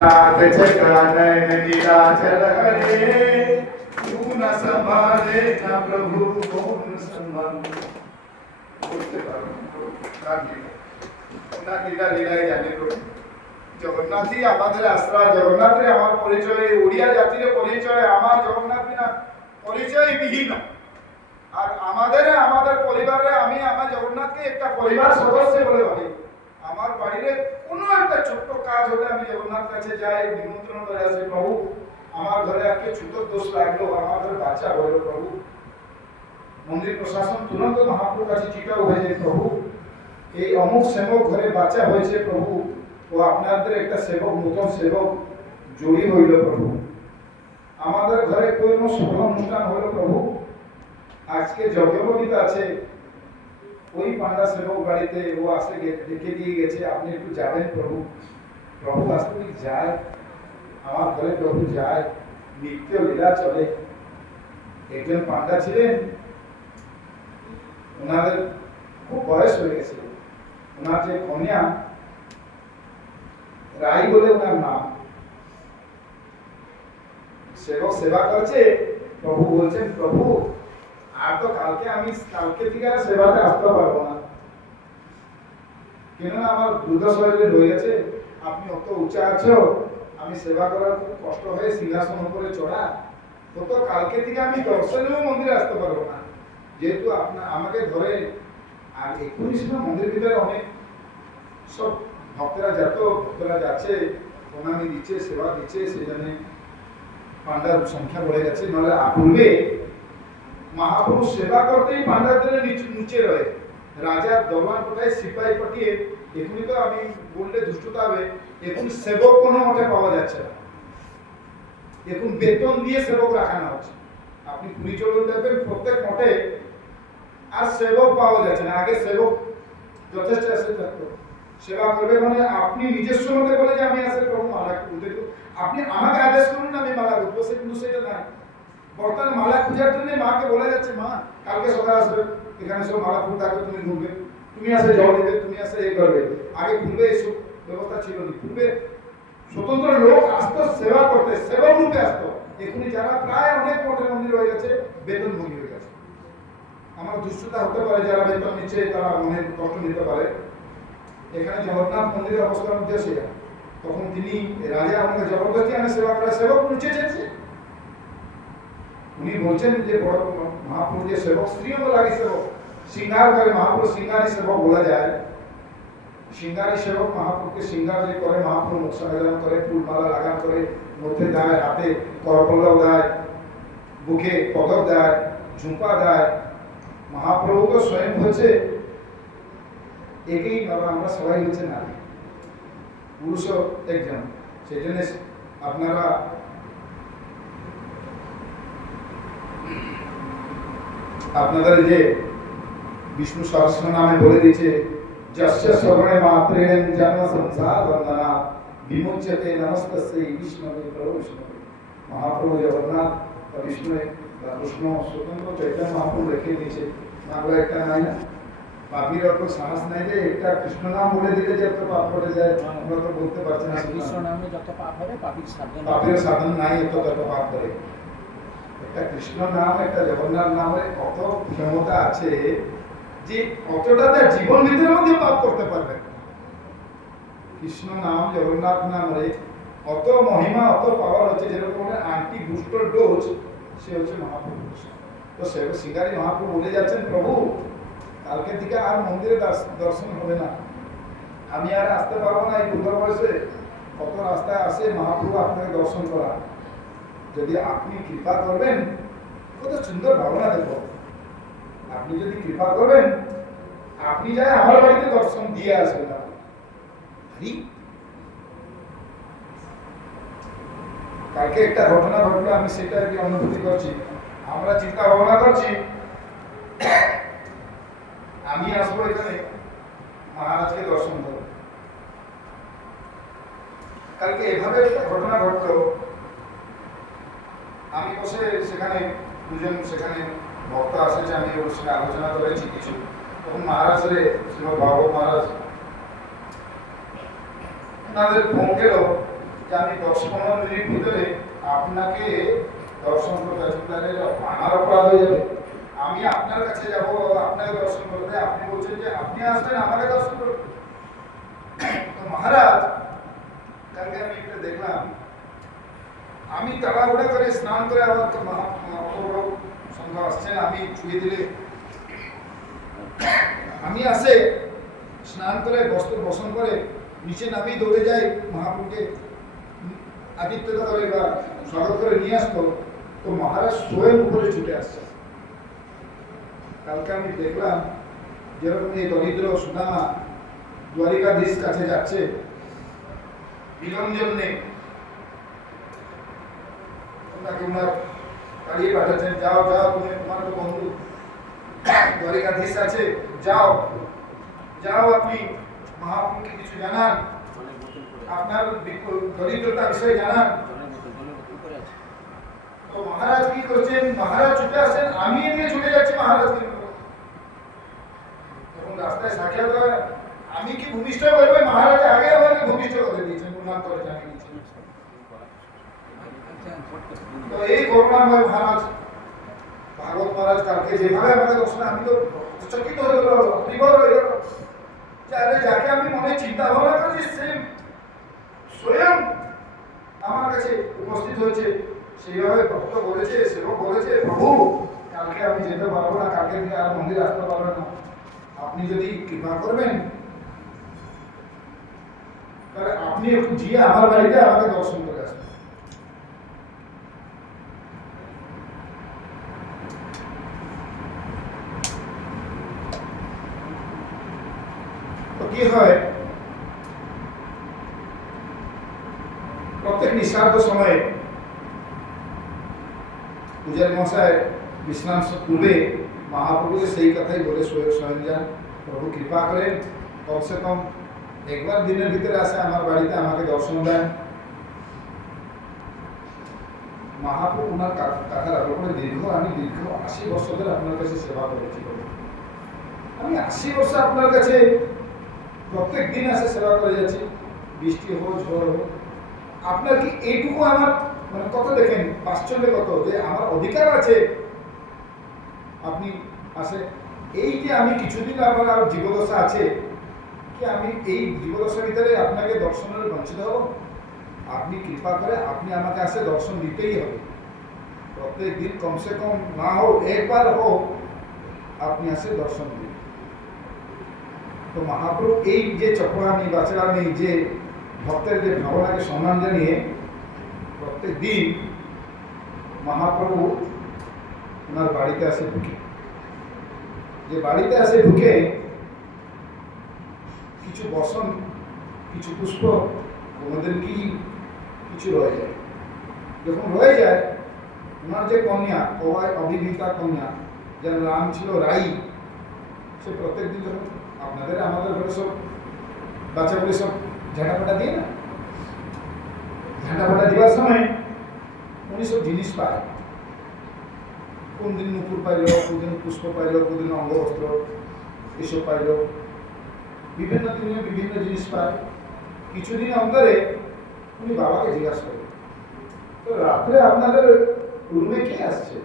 नाथ जगन्नाथ नीलाचल हरे तू न संभाले न प्रभु कौन संभाले। জগন্নাথই আমাদের আশ্রয়, জগন্নাথই আমার পরিচয়, ওড়িয়া জাতির পরিচয়, আমার জগন্নাথ বিনা পরিচয় বিহীন। আর আমাদের পরিবারে আমি আমার জগন্নাথকে একটা পরিবার সদস্য বলে ভাবি। আমার বাড়িতে কোনো একটা ছোট্ট কাজ হলে আমি জগন্নাথ কাছে যাই, নিমন্ত্রণ করে আসি, প্রভু আমার ঘরে একটা ছোট দোষ লাগলো, আমার ঘরে বাচ্চা হলো, প্রভু মন্দির প্রশাসন তুরন্ত মহাপ্রভুর কাছে চিঠি হয়ে যায়, প্রভু এই অমুক সেবক ঘরে বাচ্চা হয়েছে, প্রভু ও আপনাদের একটা সেবক, নতুন সেবক জড়ি হইল, প্রভু আমাদের ঘরে কোনো শুভ অনুষ্ঠান হলো, প্রভু আজকে যজ্ঞপবিত আছে, ওই পান্ডা সেবক বাড়িতে ও আসে দেখে দিয়ে গেছে, আপনি একটু যাবেন প্রভু। প্রভু আসলে যায় আমার ঘরে, প্রভু যায়, নিত্য লীলা চলে। একজন পান্ডা ছিলেন, ওনাদের খুব বয়স হয়ে গেছে, ওনার যে কন্যা রাই বলে ওনার নাম, সেবক সেবা করছে, প্রভু বলছেন প্রভু আর তো কালকে থেকে আর সেবাতে আসতে পারবো না, কেননা আমার দ্রুত শরীরে রয়েছে, আপনি অত উঁচা আছো, আমি সেবা করার খুব কষ্ট হয়ে সিংহাসন উপরে চড়া, তো কালকে থেকে আমি দর্শনেও মন্দিরে আসতে পারবো না, যেহেতু আমাকে ধরে। আর এখনই মন্দির ভিতরে অনেক সব ভক্তরা ভক্তরা যাচ্ছে, প্রণামী দিচ্ছে, সেবা দিচ্ছে, সেই জন্য পান্ডার সংখ্যা বেড়ে গেছে। নাহলে পূর্বে মহাপ্রভু সেবা করতেই পান্ডাদের নিচে রয়ে, রাজার দরবার কোথায় সিপাহী পাঠিয়ে, এখনই তো আমি বললে দুষ্টতা হবে, এখন সেবক কোনো মতে পাওয়া যাচ্ছে না, এখন বেতন দিয়ে সেবক রাখানো হচ্ছে। আপনি পুরী চলুন দেখবেন প্রত্যেক মঠে আর সেবক পাওয়া যাচ্ছে না, আগে সেবক যথেষ্ট আসে থাকতো, সেবা করবে মানে আপনি নিজস্ব মতে বলে যে আমি আসে প্রভু মালা খুঁজে, আপনি আমাকে আদেশ করুন আমি মালা করবো, সে কিন্তু সেটা নাই। বর্তমানে মালা খোঁজার জন্য মাকে বলা যাচ্ছে, মা কালকে সকালে আসবে, এখানে সব মালা ফুল থাকবে, তুমি ঘুরবে, তুমি আসে জল দেবে, তুমি আসে এ করবে। আগে পূর্বে এইসব ব্যবস্থা ছিল না, পূর্বে স্বতন্ত্র লোক আসতো সেবা করতে, সেবক রূপে আসতো। এখনই যারা প্রায় অনেক মঠের মন্দির হয়ে গেছে, বেতনভোগী হয়ে গেছে। আমার দুষ্টতা হতে পারে, যারা বেতন নিচ্ছে তারা মনের কষ্ট নিতে পারে। এখানে জগন্নাথ মন্দিরের অবস্থার মধ্যে সেটা, তখন তিনি রাজা আমাকে জবরদস্তি আনে সেবা করে, সেবক নিচে চেয়েছে। উনি বলছেন যে বড় মহাপ্রভু যে সেবক, স্ত্রীও লাগে সেবক, সিঙ্গার করে মহাপ্রভু, সিঙ্গারি সেবক বলা যায়। সিঙ্গারি সেবক মহাপ্রভুকে সিঙ্গার যে করে, মহাপ্রভু মুখ সাজান করে, ফুলমালা লাগান করে, মধ্যে দেয়, হাতে করপল্লব দেয়, বুকে পদক দেয়, ঝুঁপা দেয়। মহাপ্রভু তো স্বয়ং হচ্ছে একেই, আমরা সবাই হচ্ছে নারী, পুরুষও একজন। সেই জন্য আপনারা আপনাদের যে বিষ্ণু সহস্র নামে বলে দিয়েছে, যস্য শ্রবণে মাত্রেণ জন্ম সংসার বন্দনা বিমুচ্যতে নমস্তস্যৈ বিষ্ণবে প্রভুষ্ণবে। মহাপ্রভু জগন্নাথ বা বিষ্ণু বা কৃষ্ণ স্বতন্ত্র চৈতন্য মহাপ্রভু রেখে দিয়েছে, নামগুলো একটা নাই না, পাপির অত সাহস নাই যে একটা কৃষ্ণ নাম বলে দিলে যে এত পাপ করে যায়, আমরা তো বলতে পারছি না। কৃষ্ণ নামে যত পাপ হবে, পাপের সাধন নাই, তত পাপ করে। একটা কৃষ্ণ নাম, একটা জগন্নাথ নামে কত ক্ষমতা আছে যে কতটা তার জীবন ভিতরের মধ্যে পাপ করতে পারবে। কৃষ্ণ নাম, জগন্নাথ নামে অত মহিমা, অত পাওয়ার হচ্ছে, যেরকম আন্টি বুস্টার ডোজ, সে হচ্ছে মহাপ্রভু। তো সে শিকারী মহাপ্রভু বলে যাচ্ছেন, প্রভু কালকে থেকে আর মন্দিরে দর্শন হবে না, আমি আর আসতে পারবো না। এই বুদ্ধ বয়সে কত রাস্তায় আসে মহাপ্রভু আপনাকে দর্শন করা, যদি আপনি কৃপা করবেন, কত সুন্দর ভাবনা দেখো, আপনি যদি কৃপা করবেন, আপনি যাই আমার বাড়িতে দর্শন দিয়ে আসবেন। কালকে একটা ঘটনা ঘটলো, আমি সেটা কি অনুভূতি করছি, আমরা চিন্তা ভাবনা করছি আমি আসবো এখানে মহারাজকে দর্শন করবো। কালকে এভাবে একটা ঘটনা ঘটলো, আমি বসে সেখানে দুজন সেখানে ভক্ত আসেছে, আমি ওর সঙ্গে আলোচনা করেছি কিছু, তখন মহারাজ রে শ্রীমদ ভাগবত মহারাজ ওনাদের ফোন গেল যে আমি 10-15 মিনিট ভিতরে আপনাকে দর্শন করতে আসবো, তাহলে আমার অপরাধ হয়ে যাবে। আমি আপনার কাছে যাব আপনাকে দর্শন করতে, আপনি বলছেন যে আপনি আসবেন আমাকে দর্শন করতে। তো মহারাজ কালকে আমি একটা দেখলাম, আমি তাড়াহুড়া করে স্নান করে আবার তো সংখ্যা আসছেন, আমি ছুঁয়ে দিলে আমি আসে স্নান করে বস্ত্র বসন করে নিচে নামি দৌড়ে যাই মহাপ্রভুকে আতিথ্যতা করে বা স্বাগত করে নিয়ে আসতো, তো মহারাজ স্বয়ং উপরে ছুটে আসছে। কালকে আমি দেখলাম যেরকম এই দরিদ্র সুদামা দ্বারিকাধীশ কাছে যাচ্ছে, বিরঞ্জন নেই, ওনাকে ওনার তাড়িয়ে পাঠাচ্ছেন, যাও যাও তুমি, তোমার তো বন্ধু দ্বারিকাধীশ আছে, যাও যাও আপনি মহাপ্রভুকে কিছু জানান, আপনার দরিদ্রতা বিষয়ে জানান। তো মহারাজ কি করছেন, মহারাজ ছুটে আসেন, আমি নিয়ে ছুটে যাচ্ছি মহারাজকে। তখন রাস্তায় সাক্ষাৎ হয়, আমি কি ভূমিষ্ঠ করবো, মহারাজ আগে আমাকে ভূমিষ্ঠ করে দিয়েছেন, প্রণাম করে জানিয়ে দিয়েছেন। তো এই করুণাময় মহারাজ ভাগবত মহারাজ কালকে যেভাবে আমাকে দর্শন, আমি তো চকিত হয়ে গেল, বিভোর হয়ে গেল, যাকে আমি মনে চিন্তা ভাবনা করছি সে স্বয়ং আমার কাছে উপস্থিত হয়েছে। সেইভাবে ভক্ত বলেছে, সেবক বলেছে, প্রভু কালকে আমি যেতে পারবো না, কালকে থেকে আর মন্দির আসতে পারবো না, আপনি যদি কৃপা করবেন তাহলে আপনি একটু গিয়ে আমার বাড়িতে আমাকে দর্শন করে আসবেন। তো কি হয়, প্রত্যেক নিঃস্বার্থ সময়ে পূজারী মশাই বিশ্রাম পূর্বে মহাপ্রভুকে সেই কথাই বলে স্বয়ং যান, প্রভু কৃপা করেন কমসে কম একবার দিনের ভিতরে আসে আমার বাড়িতে, আমাকে দর্শন দেন। মহাপ্রভু ওনার কথা রাখলো, আমি দীর্ঘ 80 বছর ধরে আপনার কাছে সেবা করেছি, আমি 80 বছর আপনার কাছে প্রত্যেক দিন আসে সেবা করে যাচ্ছি, বৃষ্টি হোক ঝড় হোক, আপনার কি এইটুকু আমার মানে কত দেখেন আশ্চর্য কত যে আমার অধিকার আছে আপনি আসে। এই যে আমি কিছুদিন আমার জীবদশা আছে, কি আমি এই জীবদশার ভিতরে আপনাকে দর্শনের বঞ্চিত হব? আপনি কৃপা করে আপনি আমাকে আসে দর্শন দিতেই হবে, প্রত্যেক দিন কমসে কম না হোক একবার হোক আপনি আসে দর্শন দিন। তো মহাপ্রভু এই যে চক্রামি বাচরামি, যে ভক্তের যে ভাবনাকে সম্মান জানিয়ে প্রত্যেক দিন মহাপ্রভু ওনার বাড়িতে আসে ঢুকে, যে বাড়িতে আসে ঢুকে কিছু বসন, কিছু পুষ্প, কোনোদিন কি কিছু রয়ে যায়, যখন রয়ে যায় ওনার যে কন্যা অবিবাহিতা কন্যা, যার নাম ছিল রাই, সে প্রত্যেকদিন যখন আপনাদের আমাদের ঘরে সব বাচ্চাগুলি সব ঝাঁটাফাটা দিয়ে না, ঝাঁটাফাটা দেওয়ার সময় উনি সব জিনিস পায়, কোন দিন নুপুর পাইল, কোনদিন পুষ্প পাইল, কোনদিন অঙ্গবস্ত্র এসব পাইল, বিভিন্ন দিনে বিভিন্ন জিনিস পায়। কিছুদিন অন্তরে উনি বাবাকে জিজ্ঞাসা করেন, তো রাত্রে আপনাদের রুমে কে আসছে?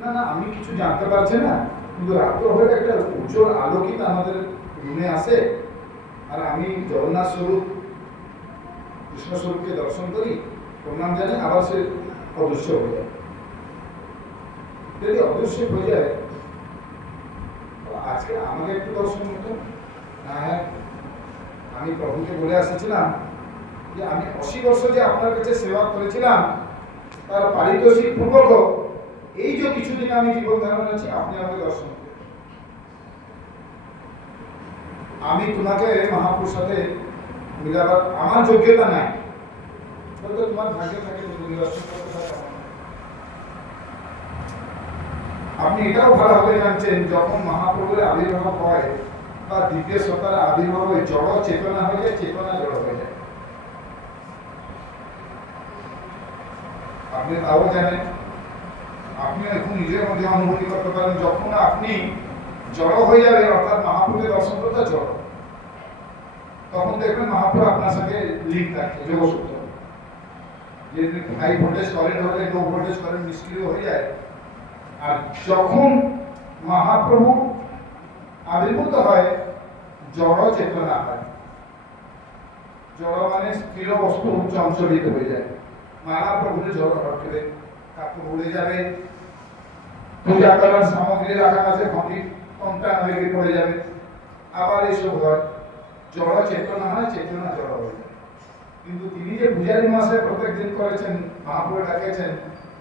না না আমি কিছু জানতে পারছি না, কিন্তু রাত্র হয়ে একটা উজ্জ্বল আলোকিত আমাদের রুমে আসে, আর আমি জগন্নাথ স্বরূপ কৃষ্ণ স্বরূপকে দর্শন করি, প্রণাম জানি, আবার সে অদৃশ্য হয়ে যায়। যদি অদৃশ্য হয়ে যায় আজকে আমাকে একটু দর্শন হতো। হ্যাঁ, আমি প্রভুকে বলে আসছিলাম যে আমি 80 বছর যে আপনার কাছে সেবা করেছিলাম তার পারিতোষিক পূর্বক এই যে কিছুদিন আমি জীবন ধারণ আছি, আপনি আমাকে দর্শন করুন। আমি তোমাকে মহাপুরুষ সাথে মিলাবার আমার যোগ্যতা নাই, বলতে তোমার ভাগ্য থাকে দর্শন করতে পারে। আপনি এটাও ভালোভাবে জানছেন যখন মহাপ্রভুর আবির্ভাব হয় বা দ্বিতীয় সত্তার আবির্ভাব হয়, জড় চেতনা হয়ে যায়, চেতনা জড় হয়ে যায়। আপনি তাও জানেন, আপনি এখন নিজের মধ্যে অনুভূতি করতে পারেন যখন আপনি জড় হয়ে যাবে, অর্থাৎ মহাপ্রভুকে দর্শন করতে জড়, তখন দেখবেন মহাপ্রভু আপনার সঙ্গে লিঙ্ক থাকছে, যোগসূত্র। যদি হাই ভোল্টেজ কারেন্ট হলে লো ভোল্টেজ কারেন্ট নিষ্ক্রিয় হয়ে যায়। আর যখন মহাপ্রভু আবির্ভূত হয়, জড় চেতনা হয়। জড় মানে স্থির বস্তু চঞ্চলিত হয়ে যায়। মহাপ্রভুর জড় হটবে, কাপড় উড়ে যাবে, পূজা করার সামগ্রী রাখা আছে ঘটি কমটা নয় পড়ে যাবে, আবার এইসব হয়। জড় চেতনা হয়, চেতনা জড় হয়ে যায়। কিন্তু তিনি যে পূজারী মাসে প্রত্যেক দিন করেছেন, মহাপ্রভু ডাকেছেন,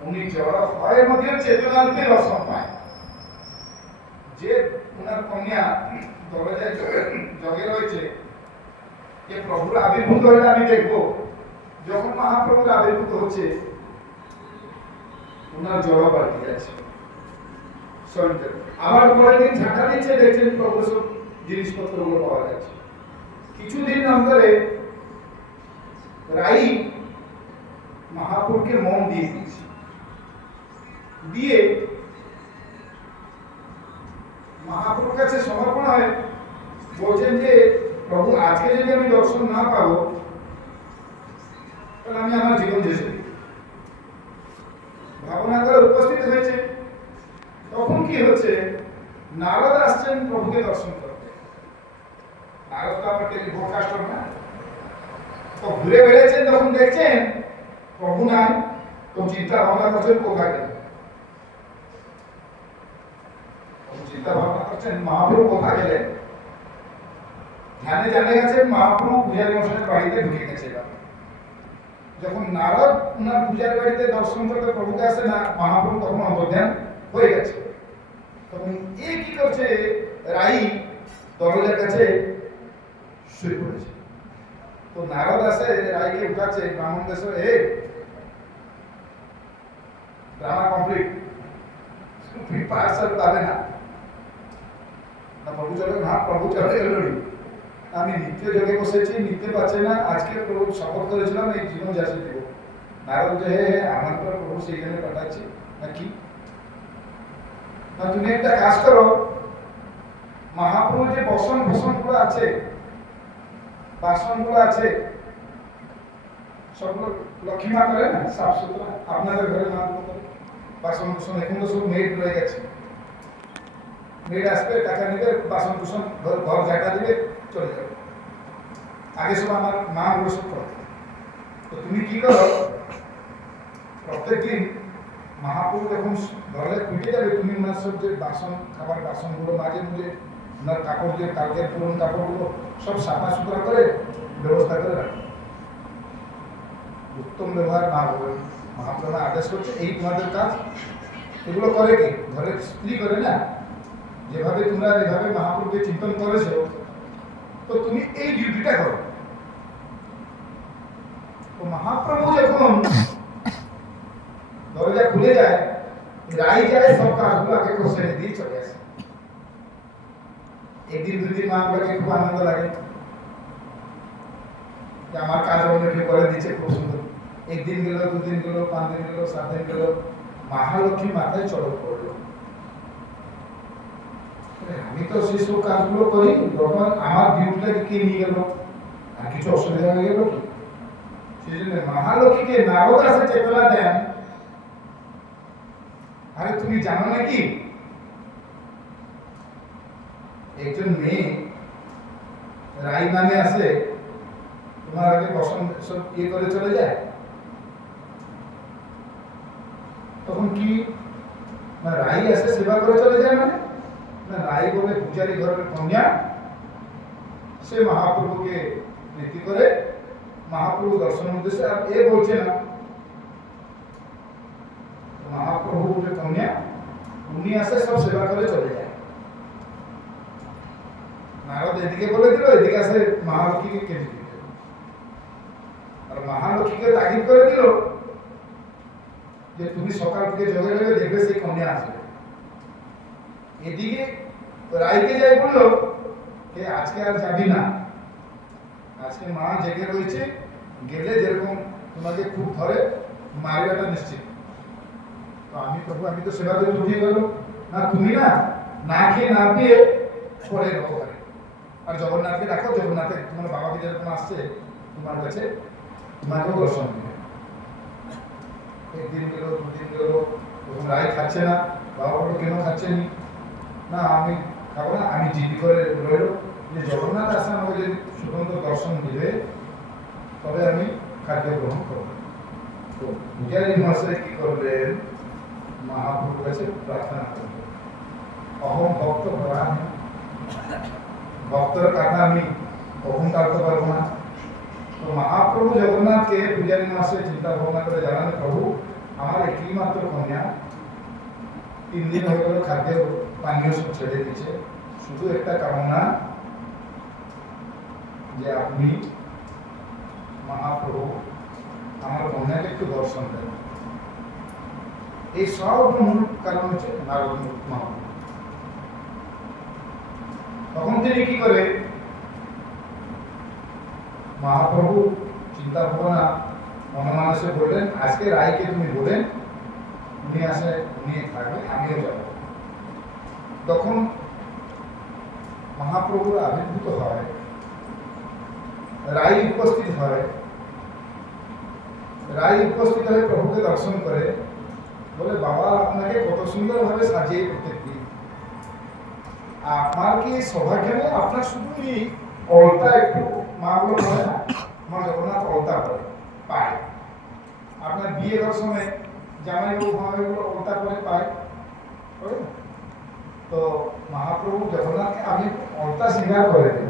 উনি জড় হয় মধ্যে চেতনারূপে দর্শন পায়। যে ওনার কন্যা দরজায় জগে রয়েছে, যে প্রভুর আবির্ভূত হলে আমি দেখবো, যখন মহাপ্রভুর আবির্ভূত হচ্ছে ওনার জড় পাল্টে যাচ্ছে। আবার পরের দিন ঝাঁটা দিচ্ছে, দেখছেন প্রভু সব জিনিসপত্র গুলো পাওয়া যাচ্ছে। কিছুদিন অন্তরে রাই মহাপ্রভুকে মন দিয়ে দিয়েছে, দিয়ে মহাপ্রভুর কাছে সমর্পণ হয়। বলছেন যে প্রভু আজকে যদি আমি দর্শন না পাবো, তাহলে আমি আমার জীবন শেষ করি। ভাবনা করে উপস্থিত হয়েছে। তখন কি হচ্ছে, নারদ আসছেন প্রভুকে দর্শন করতে। নারদ তো আমার টেলিফোনকাস্টার না, তো ঘুরে বেড়েছেন, তখন দেখছেন প্রভু নাই, তো চিন্তা ভাবনা করছেন কোথায় গেল। চিন্তা ভাবনা করছেন মহাপ্রভু কোথায় গেলেন। ধ্যানে জানে গেছেন মহাপ্রভু পূজারী মশাইয়ের বাড়িতে ঢুকে গেছে। যখন নারদ ওনার পূজার বাড়িতে দর্শন করতে প্রভুকে আসে না, মহাপ্রভু তখন অন্তর্ধান হয়ে গেছে। তখন এ কি করছে, রাই দরজার কাছে শুয়ে পড়েছে। তো নারদ আসে, রাইকে উঠাচ্ছে, ব্রাহ্মণ দেশ, এ ড্রামা কমপ্লিট, তুমি পার্সাল পাবে না। প্রভু চলে না, প্রভু চলে এলোনি, আমি নিত্য যোগে বসেছি, নিতে পারছে না, আজকে প্রভু শপথ করেছিলাম এই জীবন যাচ্ছে দেব। নারদ যে আমার পর প্রভু সেইখানে পাঠাচ্ছি নাকি, না তুমি একটা কাজ করো, মহাপ্রভু যে বসন ভূষণ গুলো আছে, বাসন গুলো আছে, সবগুলো লক্ষ্মীমা করে না সাফ সুতরা, আপনাদের ঘরে মা করে বাসন ভূষণ। এখন তো সব মেড রয়ে গেছে, মেড আসবে, টাকা নেবে, বাসন ভূষণ ঘর ঝাঁটা দিবে, চলে যাবে। আগে সব আমার মা ওগুলো সব করে। তো তুমি কি করো, প্রত্যেক দিন মহাপ্রভু যখন ঘরে ফিরে যাবে, তুমি ওনার সব যে বাসন, খাবার বাসনগুলো মাঝে মাঝে ওনার কাপড়, যে কালকের পুরনো কাপড়গুলো সব সাফা সুতরা করে ব্যবস্থা করে রাখো। উত্তম ব্যবহার না হবে, মহাপ্রভু আদেশ করছে এই তোমাদের কাজ। এগুলো করে কি, ঘরের স্ত্রী করে না। যেভাবে তোমরা এভাবে মহাপ্রভুকে চিন্তন করেছো, তো তুমি এই ডিউটিটা করো। তো মহাপ্রভু যখন দরজা খুলে যায়, রাই যায় সব কাজগুলো আগে করে দিয়ে চলে আসে। একদিন দুদিন মহাপ্রভুকে খুব আনন্দ লাগে যে আমার কাজ অন্যকে করে দিচ্ছে, খুব সুন্দর। একদিন গেল, দুদিন গেল, 5 দিন গেল, 7 দিন গেল, মহালক্ষ্মী মাথায় চড়ক পড়লো। আমি তো সেসব কাজগুলো করি, তখন আমার ডিউটিটাকে কে নিয়ে গেল, আর কিছু অসুবিধা হয়ে গেল কি? সেই জন্য মহালক্ষ্মীকে নারদ আসে চেতনা দেন, আরে তুমি জানো নাকি একজন মেয়ে রাই নামে আসে, তোমার আগে বসন সব ইয়ে করে চলে যায়। তখন কি না রাই আসে সেবা করে চলে যায়, মানে না রাই বলে পূজারী ঘরের কন্যা, সে মহাপ্রভুকে প্রীতি করে মহাপ্রভু দর্শন উদ্দেশ্যে। আর এ বলছে না মহাপ্রভু বলে কন্যা, উনি আসে সব সেবা করে চলে যায়। নারদ এদিকে বলে দিল, এদিকে আসে মহালক্ষ্মীকে কেটে দিল, আর মহালক্ষ্মীকে তাগিদ করে দিল যে তুমি সকাল থেকে জগে জগে দেখবে সেই কন্যা আসবে। এদিকে রাইকে যাই বললো যে আজকে আর যাবি না, আজকে মা জেগে রয়েছে, গেলে যেরকম তোমাকে খুব ধরে মারিবাটা নিশ্চিত। তো আমি প্রভু, আমি তো সেবা করে উঠিয়ে গেল না, তুমি না না খেয়ে না পেয়ে পড়ে রকম। আর জগন্নাথকে ডাকো, জগন্নাথে তোমার বাবাকে যেরকম আসছে তোমার কাছে, তোমাকেও দর্শন দিবে। একদিন গেল, দুদিন গেল, তখন রায় খাচ্ছে না, বাবা বললো কেন খাচ্ছেন না? আমি খাবো না। আমি জিদি করে রইল যে জগন্নাথ আসে আমাকে যদি স্বতন্ত্র দর্শন দিবে তবে আমি খাদ্য গ্রহণ করবো। তো পূজারী মহাশয় কি করলেন, মহাপ্রভুর কাছে প্রার্থনা করলেন, অহম ভক্ত ভগবান, ভক্তের কথা আমি কখন কাটতে পারবো না। তো মহাপ্রভু জগন্নাথকে পূজারী মহাশয় চিন্তা ভাবনা করে জানালেন, প্রভু আমার একটি মাত্র কন্যা, 3 দিন হয়ে গেল খাদ্য পানীয় সব ছেড়ে দিচ্ছে, শুধু একটা কামনা যে আপনি মহাপ্রভু আমার কন্যাকে একটু দর্শন দেন। এই সব মূল কারণ হচ্ছে নারদ মহাপ্রভু। তখন তিনি কি করে, মহাপ্রভু চিন্তা ভাবনা মনমানসে বললেন, আজকে রায়কে তুমি বলেন উনি আসে, উনি থাকবে, আমিও যাব। তখন মহাপ্রভুর আবির্ভূত হয়, রায় উপস্থিত হয়, রায় উপস্থিত হয়ে প্রভুকে দর্শন করে, বলে বাবা আপনাকে কত সুন্দর ভাবে সাজিয়ে প্রত্যেক দিন, আপনার কি সৌভাগ্য নেই, আপনার শুধু অলতা একটু মা গুলো করে না, মা জগন্নাথ অলতা করে পায়, আপনার বিয়ে করার সময় জামাই বউ ভাবে অলতা করে পায়। তো মহাপ্রভু জগন্নাথকে আমি অলতা শৃঙ্গার করে দেব,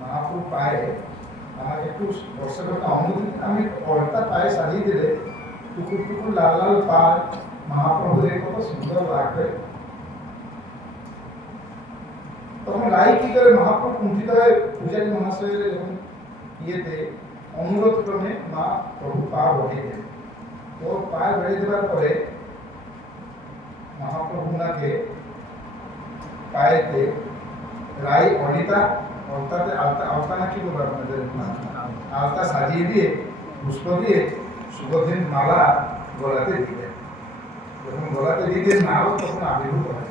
মহাপ্রভু পায়ে আমাকে একটু স্পর্শ করতে অনুমতি, আমি অলতা পায়ে সাজিয়ে দিলে টুকুর টুকুর লাল লাল পায় মহাপ্রভুদের কত সুন্দর লাগবে। তখন রাই কি করে, মহাপ্রভু কুণ্ঠিত হয়ে পূজারী মহাশয়ের যখন ইয়েতে অনুরোধ ক্রমে মা প্রভু পা বড়িয়ে দেন। তো পা বেড়ে দেওয়ার পরে মহাপ্রভু নাকে পায়েতে রাই অনিতা অলতাতে আলতা, আলতা না কি বলবো আপনাদের, আলতা সাজিয়ে দিয়ে পুষ্প দিয়ে সুগন্ধি মালা গলাতে দিলেন। যখন গলাতে দিলেন নাও তখন আবির্ভূত হয়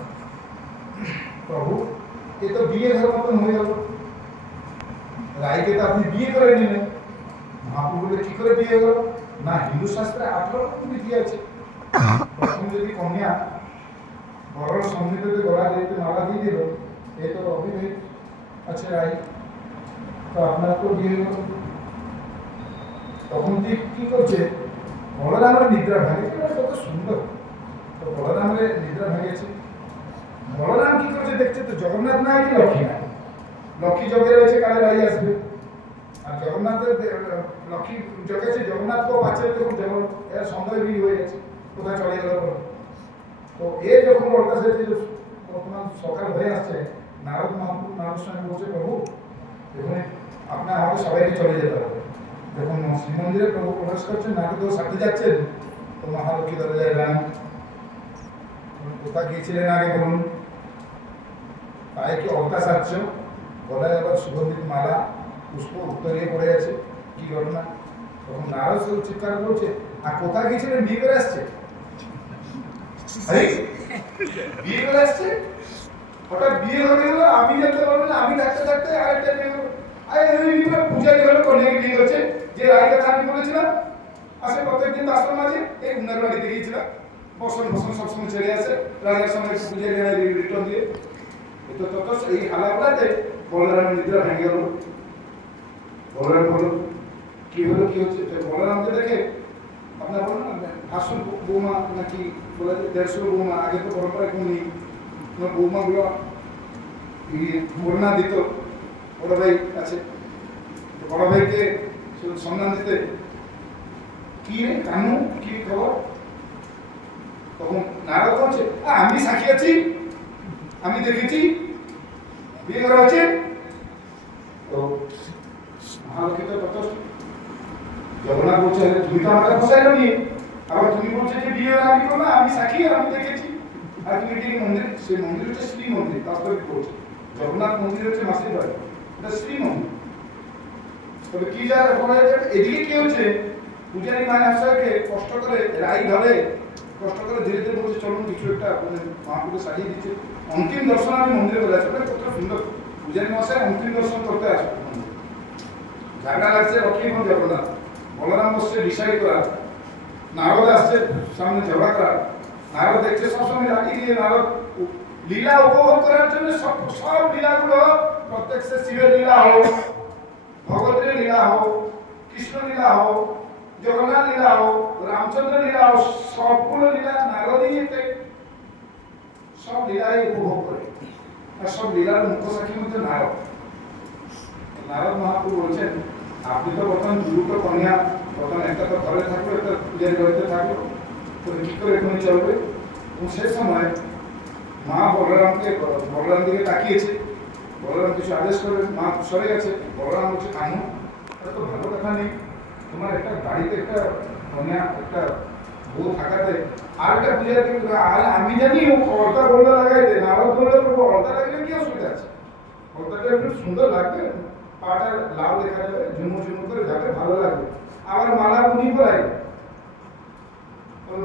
প্রভু, এ তো বিয়ে ঘর মতন হয়ে গেল, রায়কে তো আপনি বিয়ে করে নিলেন। মহাপ্রভু বলে কি করে বিয়ে গেল না, হিন্দু শাস্ত্রে 18 রকম বিধি আছে। প্রথম যদি কন্যা বড় সন্নিধিতে গলা দিতে মালা দিয়ে দিল, এ তো অবিবাহিত আছে রায়, তো আপনার তো বিয়ে গেল। তখন কি করছে, বলরামের নিদ্রা ভাঙে, কত সুন্দর, তো বলরামের নিদ্রা ভেঙেছে। বলরাম কি করছে দেখছে, তো জগন্নাথ না কি লক্ষ্মী না, লক্ষ্মী জগে রয়েছে, কালে রাই আসবে, আর জগন্নাথের লক্ষ্মী জগেছে, জগন্নাথকেও বাঁচে, তখন যেমন এর সন্দেহ হয়ে গেছে কোথায় চলে গেল। তো এ যখন বলতে চাইছে যে বর্তমান সকাল হয়ে আসছে, নারদ মহাপ্রভু নারদ স্বামী বলছে, প্রভু দেখুন আপনার আমাদের সবাইকে চলে যেতে হবে। যখন শ্রীমন্দিরে প্রভু প্রবেশ করছেন, নারদ সাথে যাচ্ছেন, তো মহালক্ষ্মী দরজায় যান, কোথায় গিয়েছিলেন আগে বলুন, পায়ে কি অলতা সাজছ, গলায় আবার সুগন্ধিত মালা পুষ্প উত্তরিয়ে পড়ে আছে, কি ঘটনা? তখন নারদ চিৎকার করছে, আর কোথায় গিয়েছিলেন, বিয়ে করে আসছে, বিয়ে করে আসছে, হঠাৎ বিয়ে হয়ে গেল, আমি জানতে পারবো না, আমি থাকতে থাকতে আরেকটা বিয়ে হলো, পূজারি হলো, কন্যাকে বিয়ে হচ্ছে, যে রায় কথা আমি বলেছিলাম আসে প্রত্যেকদিন আশ্রম আছে, এই উনার বাড়িতে গিয়েছিলাম, বসন বসন সবসময় ছেড়ে আসে, রাজার সঙ্গে পূজারি রিটার্ন দিয়ে, তো তত এই হালাগুলাতে বলরামের নিদ্রা ভেঙে গেল। বলরাম বলল কি হলো, কি হচ্ছে? বলরামকে দেখে আপনার বলুন না, ভাসুর বৌমা নাকি বলে 150 বৌমা, আগে তো পরম্পরা কেউ নেই, বৌমাগুলো বর্ণা দিত, বড় ভাই আছে, বড় ভাইকে সম্মান দিতে, কি রে কানু, কি খবর? তখন নারদ বলছে, আমি সাক্ষী আছি, আমি দেখেছি বিয়ে করা হচ্ছে। তো মহালক্ষ্মী তো কত, জগন্নাথ বলছে, তুমি তো আমাকে ফসাইলো নি, আবার তুমি বলছো যে বিয়ে আমি করো না, আমি সাক্ষী, আমি দেখেছি, আর তুমি কি মন্দির, সেই মন্দির হচ্ছে শ্রী মন্দির, বাস্তবিক বলছে জগন্নাথ মন্দির হচ্ছে মাসির বাড়ি, এটা শ্রী মন্দির। তবে কি যা এদিকে কি হচ্ছে, পূজারী মহাশয়কে কষ্ট করে রাই ধরে, কষ্ট করে ধীরে ধীরে বলছে চলুন কিছু একটা মহাপুরুষ সাজিয়ে দিচ্ছে, অন্তিম দর্শন আমি মন্দিরে বলে আছি কত সুন্দর পূজারী মশাই অন্তিম দর্শন করতে আসবে ঝাগড়া লাগছে লক্ষ্মী এবং জগন্নাথ বলরাম বসছে ডিসাইড করা নারদ আসছে সামনে ঝগড়া করা নারদ দেখছে সবসময় রাগি গিয়ে নারদ লীলা উপভোগ করার জন্য সব লীলাগুলো প্রত্যেক সে শিবের লীলা হোক ভগবতের লীলা হোক কৃষ্ণ লীলা হোক জগন্নাথ লীলা হোক রামচন্দ্র লীলা হোক সবগুলো লীলা নারদই সব লীলাই উপভোগ করে আর সব লীলার মুখ্য সাক্ষী মধ্যে নারদ নারদ মহাপ্রভু বলছেন আপনি তো প্রথম দুটো কন্যা প্রথম একটা তো ঘরে থাকলো একটা পূজার ঘরেতে থাকলো তো কি করে এখানে চলবে এবং সে সময় মা বলরাম দিকে তাকিয়েছে বলরাম কিছু আদেশ করে মা সরে গেছে বলরাম বলছে কানু তো ভালো কথা নেই তোমার একটা বাড়িতে একটা কন্যা একটা বউ থাকাতে আর একটা পূজা দিকে আর আমি জানি ও কর্তা বলতে লাগাইতে নারদ বললে কর্তা লাগলে কি অসুবিধা আছে কর্তাটা একটু সুন্দর লাগবে পাটা লাল দেখা যাবে ঝুমু ঝুমু করে যাবে ভালো লাগবে আবার মালা উনি পরাই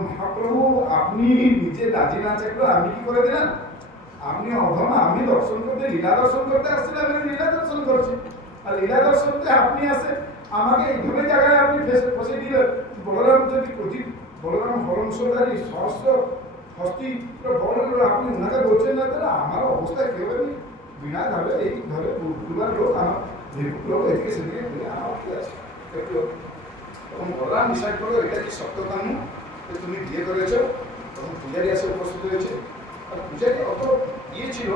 মহাপ্রভু আপনি নিজে দাজি না চাইলো আমি কি করে দিলাম আপনি অধম আমি দর্শন করতে লীলা দর্শন করতে আসছিলাম আমি লীলা দর্শন করছি আর লীলা দর্শনতে আপনি আসে আমাকে এইভাবে জায়গায় আপনি বসে দিলেন বলরাম যদি প্রতি বলরাম হরণসদারি সহস্র হস্তি বলল আপনি ওনাকে বলছেন না তাহলে আমার অবস্থা কেউ নেই বিনা যাবে এই ধরে দুবার লোক আমার নির্ভুল লোক এদিকে সেদিকে আমার কি আছে তখন বলরাম ডিসাইড করলো এটা কি সত্য কানু তুমি বিয়ে করেছো তখন পূজারী আসে উপস্থিত হয়েছে আর পূজারী অত ইয়ে ছিল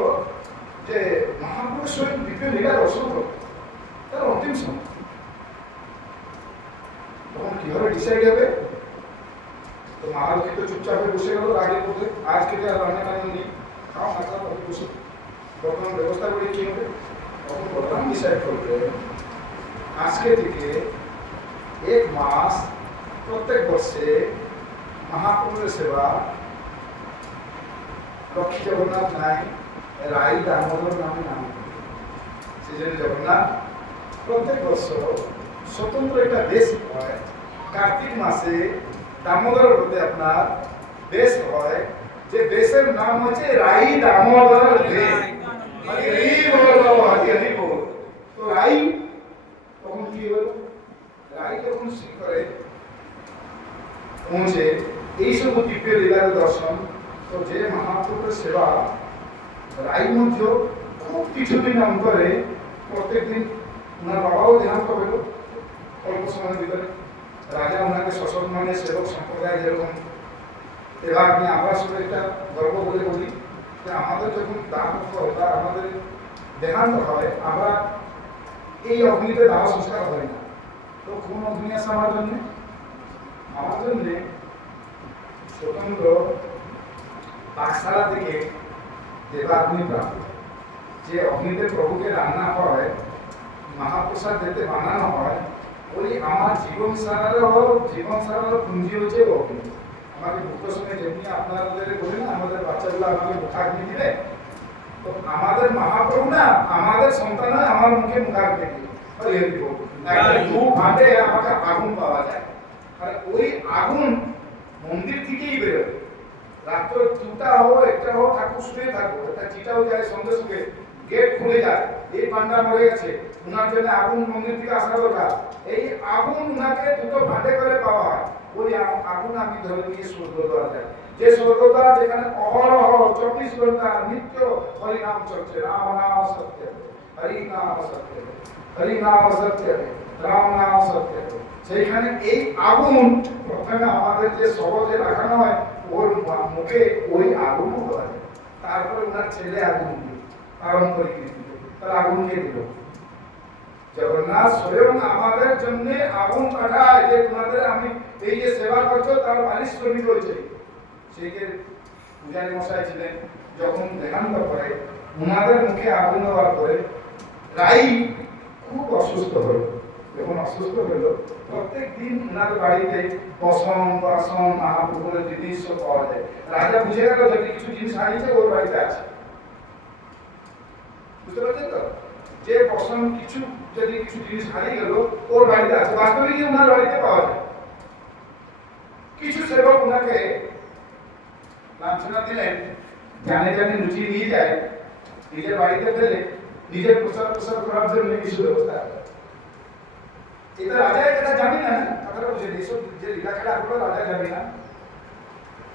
যে মহাপ্রভুর সহিত দ্বিতীয় লীলা দর্শন করো তার অন্তিম সময় তখন কিভাবে ডিসাইড হবে তো মহালক্ষ্মী তো চুপচাপ হয়ে বসে গেল রাগের মধ্যে আজ থেকে আর রান্না টান্না নেই খাও না খাও বসে তখন ব্যবস্থা করে কি হবে তখন বললাম ডিসাইড করবে আজকে থেকে 1 মাস প্রত্যেক বর্ষে মহাপ্রভুর সেবা লক্ষ্মী জগন্নাথ নাই রাই দামোদর নামে নাম সেই জন্য জগন্নাথ প্রত্যেক বছর স্বতন্ত্র একটা বেশ হয় কার্তিক মাসে দামোদর হতে আপনার বেশ হয় যে বেশের নাম হচ্ছে রাই দামোদর বেশ তো রাই তখন কি হলো রাই যখন শিখরে পৌঁছে এইসব দিব্য লীলার দর্শন তো যে মহাপ্রভুর সেবা রাই মধ্যে খুব কিছুদিন অন্তরে প্রত্যেকদিন ওনার বাবাও দেহান্ত হইল অল্প সময়ের ভিতরে রাজা ওনাকে সসম্মানে সেবক সম্প্রদায় যেরকম এবার আমি আমরা সবাই একটা গর্ব বলে বলি যে আমাদের যখন দান হয় বা আমাদের দেহান্ত হয় আমরা এই অগ্নিতে দাহ সংস্কার হয় না তো কোন অগ্নি আছে আমার জন্যে স্বতন্ত্র পাকশালা থেকে দেবাগ্নি প্রাপ্ত যে অগ্নিতে প্রভুকে রান্না হয় মহাপ্রসাদ যেতে বানানো হয় ওই আমার জীবন সারারও পুঞ্জি হচ্ছে অগ্নি আমাকে ভুক্ত সময় যেমনি আপনাদের বলি না আমাদের বাচ্চাগুলো আমাকে মুখাগ্নি দিলে তো আমাদের মহাপ্রভু না আমাদের সন্তান আমার মুখে মুখাগ্নি দিল দু ভাটে আমাকে আগুন পাওয়া যায় আর ওই আগুন মন্দির থেকেই বেরোয় রাত্র 2টা হোক 1টা হোক ঠাকুর শুয়ে থাকবো একটা চিটাও যায় সঙ্গে সঙ্গে গেট খুলে যায় এই পান্ডা মরে গেছে ওনার জন্য আগুন মন্দির থেকে আসা দরকার এই আগুন ওনাকে দুটো ভাটে করে পাওয়া হয় ওই আগুন আমি ধরে নিয়ে স্বর্গদ্বার যায় যে স্বর্গদ্বার যেখানে অহরহ 24 ঘন্টা নিত্য হরিনাম চলছে রাম নাম সত্য হরি নাম সত্য হরি নাম সত্য রাম নাম সত্য সেইখানে এই আগুন প্রথমে আমাদের যে সহজে লাগানো হয় ওর মুখে ওই আগুন হয় তারপরে ওনার ছেলে আগুন দিল পারম্পরিক নীতিতে তার আগুন দিয়ে দিল জগন্নাথ স্বয়ং আমাদের জন্য আগুন পাঠায় যে তোমাদের আমি এই যে সেবা করছো তার পারিশ্রমিক হয়েছে সেই যে পূজারী মশাই ছিলেন যখন দেহান্ত করে ওনাদের মুখে আগুন দেওয়ার পরে রাই খুব অসুস্থ হল যখন অসুস্থ হলো প্রত্যেক দিন ওনার বাড়িতে বসন বাসন মহাপ্রভুর জিনিস সব পাওয়া যায় রাজা বুঝে গেল যদি কিছু জিনিস হারিয়েছে ওর বাড়িতে আছে বুঝতে পারছেন তো যে বসন কিছু যদি কিছু জিনিস হারিয়ে গেল ওর বাড়িতে আছে বাস্তবিক ওনার বাড়িতে পাওয়া যায় কিছু সেবক ওনাকে লাঞ্ছনা দিলেন জানে জানে লুচিয়ে নিয়ে যায়, নিজের বাড়িতে ফেলে নিজের প্রচার প্রসার করার জন্য কিছু ব্যবস্থা করে। এটা রাজা এটা জানি না, কথাটা বুঝে এইসব যে লীলা খেলা গুলো রাজা জানি না।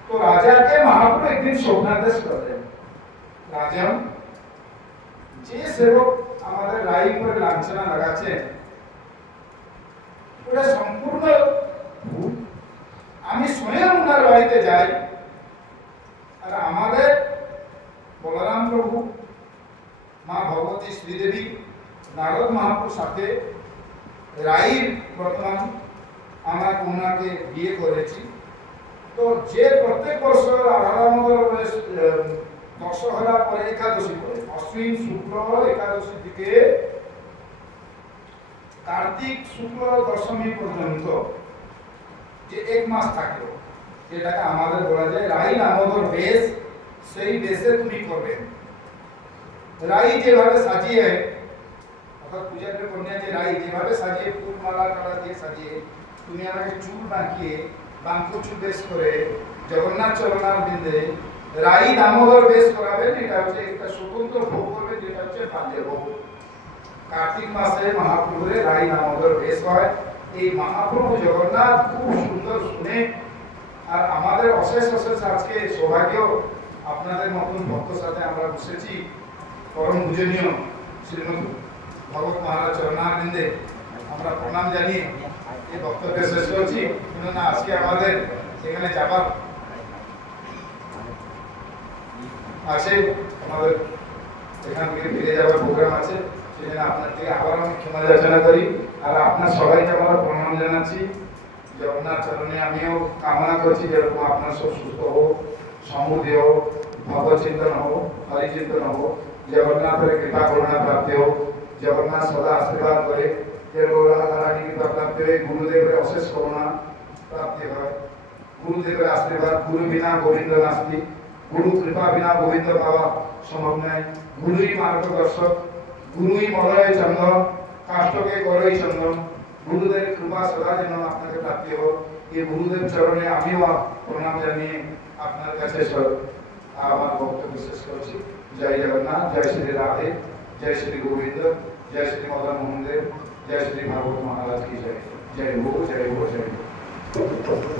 তো রাজাকে মহাপ্রভু একদিন স্বপ্নাদেশ করলেন, রাজন যে সেবক আমাদের রাই করে লাঞ্ছনা লাগাচ্ছেন ওটা সম্পূর্ণ ভুল। আমি স্বয়ং ওনার বাড়িতে যাই, আর আমাদের বলরাম প্রভু, মা ভগবতী শ্রীদেবী, নারদ মহাপ্রভুর সাথে রাইর বর্তমান আমরা ওনাকে বিয়ে করেছি। তো যে প্রত্যেক বছর আরাধামোদর দশহরা পরে একাদশী পরে অশ্বিন শুক্ল একাদশী থেকে কার্তিক শুক্ল দশমী পর্যন্ত যে এক মাস থাকলো, যেটাকে আমাদের বলা যায় রাই দামোদর বেশ, সেই বেশে তুমি করবে। রাই যেভাবে সাজিয়ে, অর্থাৎ পূজার কন্যা যে রাই যেভাবে সাজিয়ে ফুল মালা টালা দিয়ে সাজিয়ে তুমি আমাকে চুল বাঁকিয়ে বাঙ্কুচু বেশ করে জগন্নাথ চরণার বিন্দে রাই দামোদর বেশ করাবেন, এটা হচ্ছে একটা স্বতন্ত্র ভোগ করবে, যেটা হচ্ছে বাল্য ভোগ। কার্তিক মাসে মহাপ্রভুরে রাই দামোদর বেশ হয়। এই মহাপ্রভু জগন্নাথ খুব সুন্দর শুনে, আর আমাদের অশেষ অশেষ আজকে সৌভাগ্য আপনাদের মতন ভক্তর সাথে আমরা বসেছি। পরম পূজনীয় শ্রীমৎ ভগবত মহারাজ চরণারবিন্দে আমরা প্রণাম জানিয়ে এই বক্তব্য শেষ করছি। কেননা আজকে আমাদের সেখানে যাবার আছে, আমাদের এখান থেকে ফিরে যাওয়ার প্রোগ্রাম আছে, সেজন্য আপনার থেকে আবার আমি ক্ষমা যাচনা করি। আর আপনার সবাইকে আমরা প্রণাম জানাচ্ছি। জগন্নাথ চরণে আমিও কামনা করছি যেরকম আপনার সব সুস্থ হোক, সমৃদ্ধি হোক, ভগবত চিন্তন হোক, হরিচিন্তন হোক, জগন্নাথের কৃপা করুণা প্রাপ্তি হোক, জগন্নাথ সদা আশীর্বাদ করে রানী কৃপা প্রাপ্তি হয়, গুরুদেবের অশেষ করুণা প্রাপ্তি হয়। গুরুদেবের আশীর্বাদ, গুরু বিনা গোবিন্দ নাস্তি, গুরু কৃপা বিনা গোবিন্দ পাওয়া সম্ভব নয়। গুরুই মার্গদর্শক, গুরুই মলয় চন্দন, কাষ্টকে করই চন্দন। গুরুদেব কৃপা সদা যেন আপনাকে প্রাপ্তি হোক, এই গুরুদেব চরণে আমিও প্রণাম জানিয়ে আপনার কাছে আমার বক্তব্য শেষ করছি। জয় জগন্নাথ, জয় শ্রী রাধে, জয় শ্রী গোবিন্দ, জয় শ্রী মদন মোহন দেব, জয় শ্রী ভাগবত মহারাজ की जय। जय हो, जय हो, जय हो।